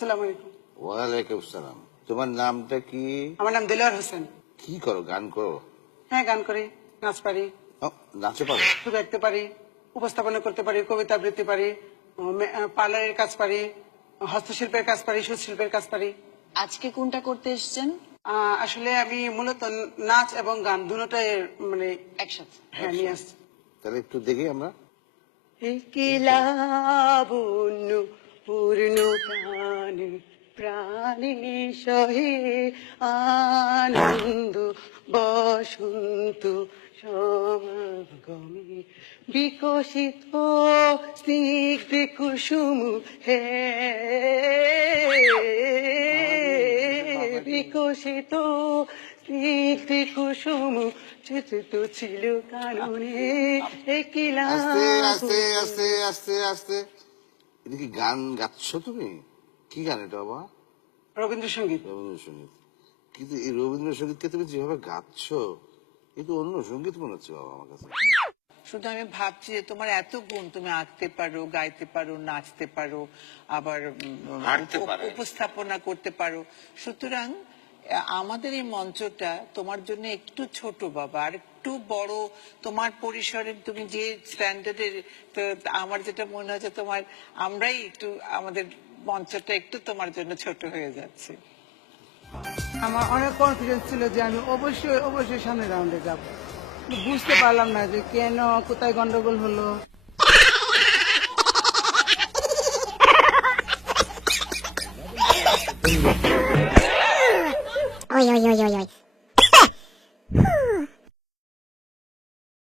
আসসালামু আলাইকুম। ওয়ালাইকুম সালাম। তোমার নামটা কি? আমার নাম দিলওয়ার হোসেন। কি করো? গান করো? হ্যাঁ, গান করি, নাচ পারি, ও, নাচতে পারো? ছবি আঁকতে পারি, উপস্থাপনা করতে পারি, কবিতা আবৃত্তি পারি, পার্লারের কাজ পারি, হস্তশিল্পের কাজ পারি, সুশিল্পের কাজ পারি। আজকে কোনটা করতে এসেছেন? আসলে আমি মূলত নাচ এবং গান দুটোটাই মানে একসাথে। হ্যাঁ নিয়ে আসছি। তাহলে একটু দেখি আমরা। লাবণ্য পূর্ণ প্রাণে প্রাণে সহে আনন্দ বসন্ত সমাগমে বিকশিত স্নিগ্ধ কুসুম হে বিকশিত স্নিগ্ধ কুসুম চিত্রিত ছিল কারণে আস্তে আস্তে আস্তে আস্তে আস্তে। এটা কি গান গাচ্ছ তুমি? কি গান এটা বাবা? রবীন্দ্রসঙ্গীত। রবীন্দ্রসঙ্গীত। কিন্তু এই রবীন্দ্রসঙ্গীতকে তুমি যেভাবে গাচ্ছ, এ তো অন্য সঙ্গীত মনে হচ্ছে বাবা আমার কাছে। শুধু আমি ভাবছি যে তোমার এত গুণ, তুমি আঁকতে পারো, গাইতে পারো, নাচতে পারো, আবার হাঁটতে পারো। উপস্থাপনা করতে পারো। সুতরাং আমাদের এই মঞ্চটা তোমার জন্য একটু ছোট বাবা, আর একটু বড় তোমার পরিসরে, তুমি যে স্ট্যান্ডার্ডের, আমার যেটা মনে হচ্ছে তোমার, আমরাই একটু আমাদের মঞ্চটা একটু তোমার জন্য ছোট হয়ে যাচ্ছে। আমার অনেক কনফিডেন্স ছিল যে আমি অবশ্যই অবশ্যই সামনের রাউন্ডে যাব। বুঝতে পারলাম না যে কেন, কোথায় গন্ডগোল হলো। Oi, oi, oi, oi, oi.